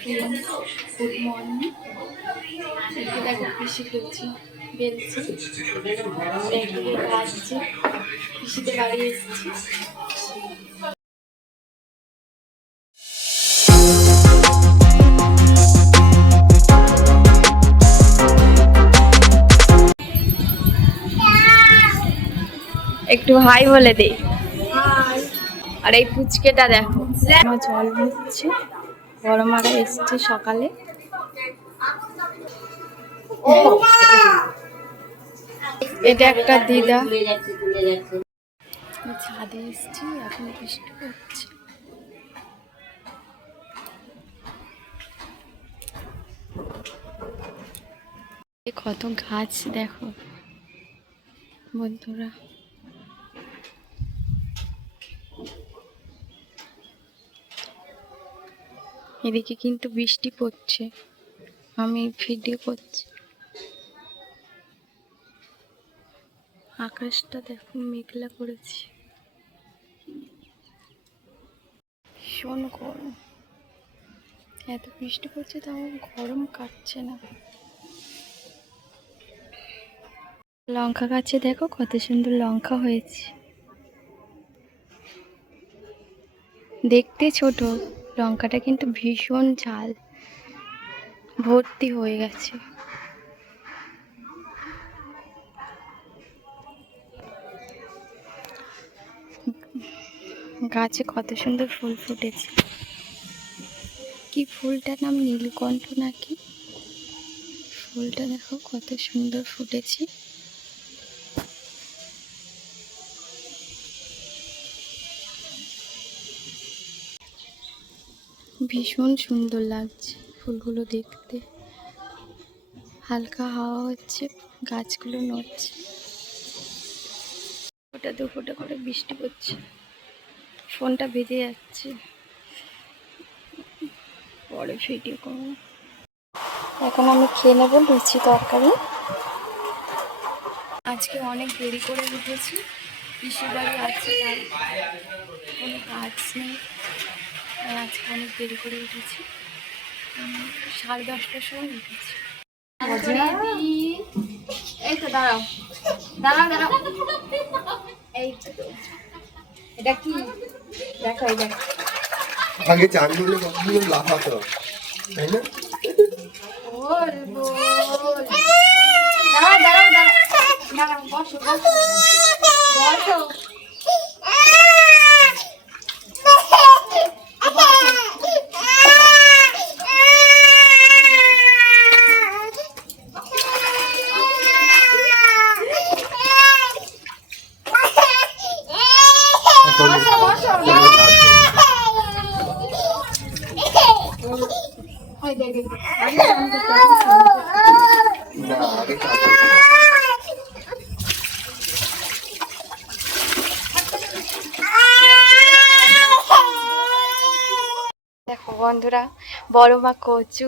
Good morning. দেখো পিসি করছি, বেলছি, একদিকে কাটছি, পিসিতে বাড়ি এসেছি। একটু হাই বলে দে। আর এই পুচকেটা দেখো, আমার জল হচ্ছে, বড় মারা এসছে সকালে। এটা একটা দিদা, ছাদে এসছি, এখন বৃষ্টি পড়ছে। কত গাছ দেখো বন্ধুরা। এদিকে কিন্তু বৃষ্টি পড়ছে, আমি ভিডিও করছি। আকাশটা দেখো মেঘলা করেছে, ভীষণ গরম। এত বৃষ্টি পড়ছে তাও গরম কাটছে না। লঙ্কা গাছে দেখো কত সুন্দর লঙ্কা হয়েছে, দেখতে ছোট, লঙ্কাটা কিন্তু ভীষণ ঝাল, ভর্তি হয়ে গেছে। গাছে কত সুন্দর ফুল ফুটেছে, কি ফুলটার নাম নীলকণ্ঠ নাকি, ফুলটা দেখো কত সুন্দর ফুটেছে। ভীষণ সুন্দর লাগছে ফুলগুলো দেখতে, হালকা হাওয়া হচ্ছে, গাছগুলো নড়ছে, ফোঁটা দু ফোঁটা করে বৃষ্টি পড়ছে, ফোনটা ভিজে যাচ্ছে, পরে ভিডিও করবো। এখন আমি খেয়ে নেবো লুচি তরকারি। আজকে অনেক দেরি করে উঠেছি, পিসির বাড়ি আছে, তার কোনো কাজ নেই, আজকে অনেক দেরি করে উঠেছি, 10:30টার সময় উঠেছি। এই তো দাঁড়াও দাঁড়াও দাঁড়াও, এই তো এটা কি দেখো, এই দেখো আগে চান করলে কতগুলো লাফাতো, তাই না? বল বল, দাঁড়াও দাঁড়াও দাঁড়াও দাঁড়াও, বসো বসো বসো। দেখো বন্ধুরা, বড় মা কচু,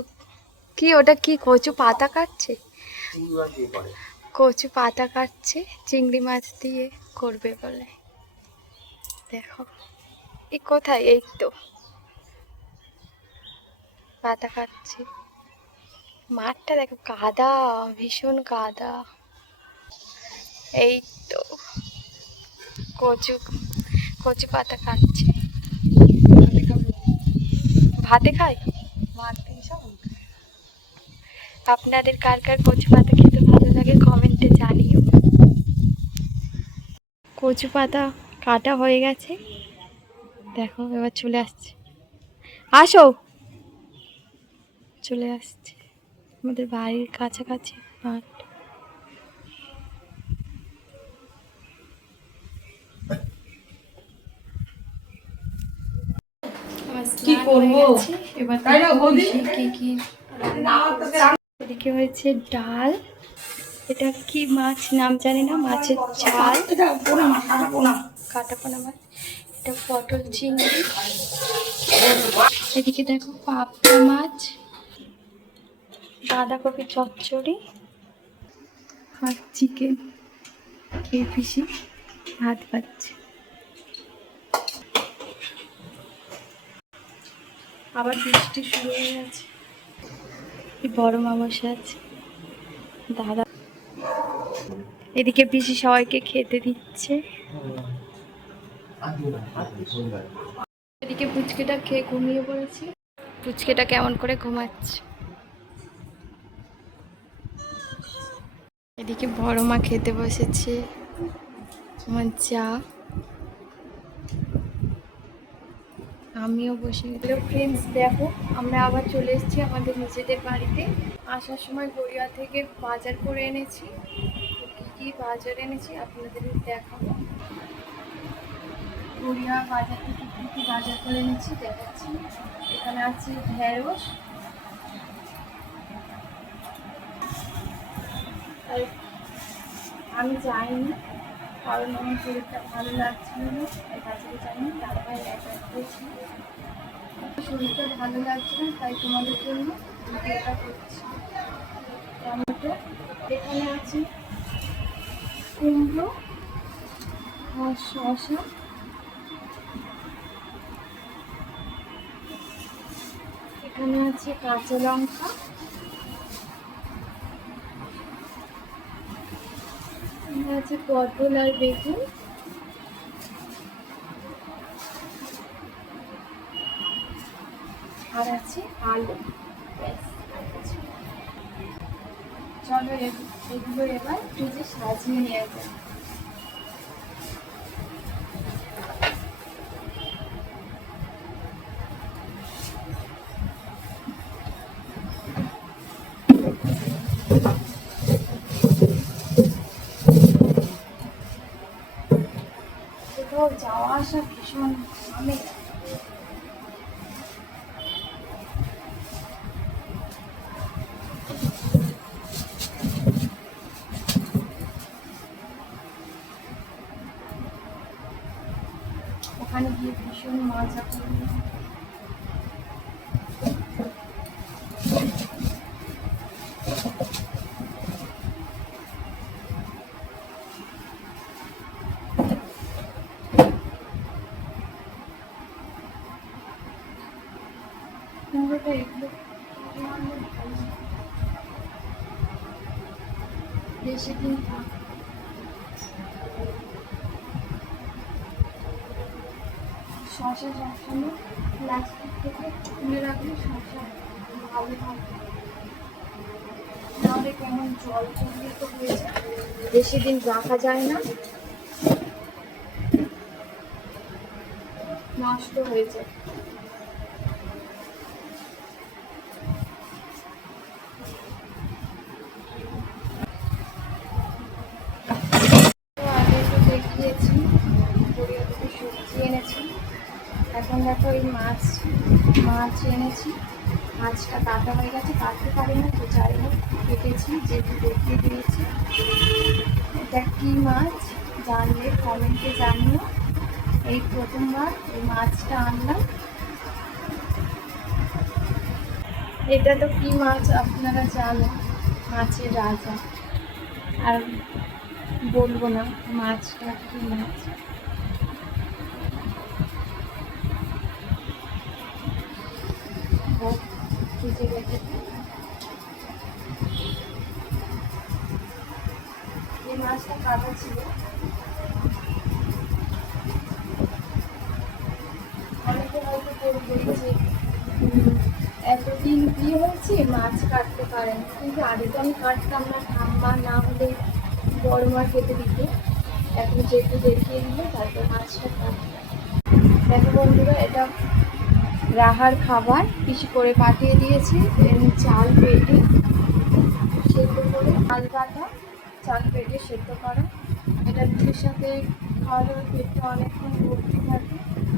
কি ওটা কি কচু পাতা কাটছে, কচু পাতা কাটছে, চিংড়ি মাছ দিয়ে করবে বলে। দেখো এই কোথায়, এই তো পাতা কাটছে, মাঠটা দেখো কাদা, ভীষণ কাদা। এই তো কচু, কচু পাতা কাটছে, ভাতে খাই। আপনাদের কার কার কচু পাতা খেতে ভালো লাগে কমেন্টে জানিও। কচু পাতা কাটা হয়ে গেছে, দেখো এবার চলে আসছে, আসো, চলে আসছে আমাদের বাড়ির কাছাকাছি মাঠ। কি করবো এবার, কি কি এদিকে হয়েছে ডাল, এটা কি মাছ নাম জানি না, মাছের ঝাল, কাটাপোনা মাছ, এটা পটল চিংড়ি, এদিকে দেখো পাবদা মাছ, বাঁধাকপি চচ্চড়ি আর চিকেন। এই পিসি ভাত পাচ্ছে। আবার বৃষ্টি শুরু হয়ে গেছে। এই বড় মা বসে আছে, দাদা এদিকে পিসি সবাইকে খেতে দিচ্ছে। এদিকে পুচকেটা খেয়ে ঘুমিয়ে পড়েছি। পুচকেটা কেমন করে ঘুমাচ্ছে। এদিকে বড় মা খেতে বসেছে, আমার যা, আমিও বসে গেলাম। ফ্রেন্ডস দেখো, আমরা আবার চলে এসেছি আমাদের নিজেদের বাড়িতে। আসার সময় গড়িয়া থেকে বাজার করে এনেছি। কী কী বাজার এনেছি আপনাদের দেখাবো। গড়িয়া বাজার থেকে কী কী বাজার করে এনেছি দেখাচ্ছি। এখানে আছে ঢেঁড়স, আর আমি যাইনি কারণ আমার শরীরটা ভালো লাগছিল না, তাই বাজারে যাইনি। তারপরে একা করেছি, শরীরটা ভালো লাগছে না, তাই তোমাদের জন্য ভিডিওটা করছি। টমেটো, এখানে আছে কুমড়ো আর শসা, এখানে আছে কাঁচা লঙ্কা, এখানে আছে পটল আর বেগুন, আর আছে আলু। চলো এগুলো এবার ফ্রিজে সাজিয়ে নিয়ে যাই। কোথাও যাওয়া আসা ভীষণ আমি ওখানে গিয়ে ভীষণ মজা করলাম। কুমড়োটা এগুলো বেশি দিন থাক। শসা সবসময় প্লাস্টিক থেকে তুলে রাখলে শসা ভালো থাকবে, নাহলে কেমন জল চলিত হয়েছে, বেশি দিন রাখা যায় না, নষ্ট হয়ে যায়। আগে তো দেখিয়েছি গড়িয়া থেকে সবজি এনেছি। এখন দেখো এই মাছ এনেছি। মাছটা কাটা হয়ে গেছে, কাটতে পারি না তো যাই হোক কেটেছি, যেহেতু দেখিয়ে দিয়েছি। এটা কি মাছ জানলে কমেন্টে জানিও। এই প্রথমবার এই মাছটা আনলাম। এটা তো কি মাছ আপনারা জানেন, মাছের রাজা, আর বলবো না মাছটা কি মাছ। ভিজে গেছে, এই মাছটা কাটা ছিল। অনেকে হয়তো বলবে যে এতদিন কি হয়েছে মাছ কাটতে পারেন, কিন্তু আগে তো আমি কাটতাম না, ঠাম্মা না হলে বড় মা খেতে দিত। এখন যেহেতু দেখিয়ে দিল তারপর মাছটা কাটতে। দেখো বন্ধুরা, এটা রাহার খাবার পিসি করে পাঠিয়ে দিয়েছি। চাল বেটে সেদ্ধ করে, আল বাটা চাল বেটে সেদ্ধ করা। এটা দুধের সাথে খাওয়ালে পেটটা অনেকক্ষণ ভর্তি থাকে।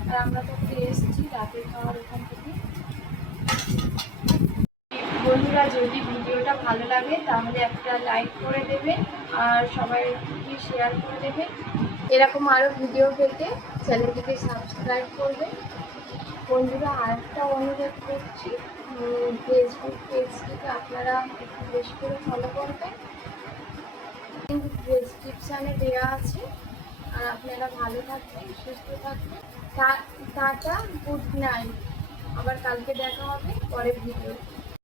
আর আমরা তো এসেছি রাতের খাওয়ার ওখান থেকে। বন্ধুরা, যদি ভিডিওটা ভালো লাগে তাহলে একটা লাইক করে দেবেন আর সবাইকে শেয়ার করে দেবেন। এরকম আরও ভিডিও পেতে চ্যানেলটিকে সাবস্ক্রাইব করবেন। বন্ধুরা, আরেকটা অনুরোধ করছি, ফেসবুক পেজটিকে আপনারা একটু বেশি করে ফলো করবেন, কিন্তু ডেসক্রিপশানে দেওয়া আছে। আর আপনারা ভালো থাকবেন, সুস্থ থাকবেন। Tata, good night. আবার কালকে দেখা হবে পরের ভিডিও।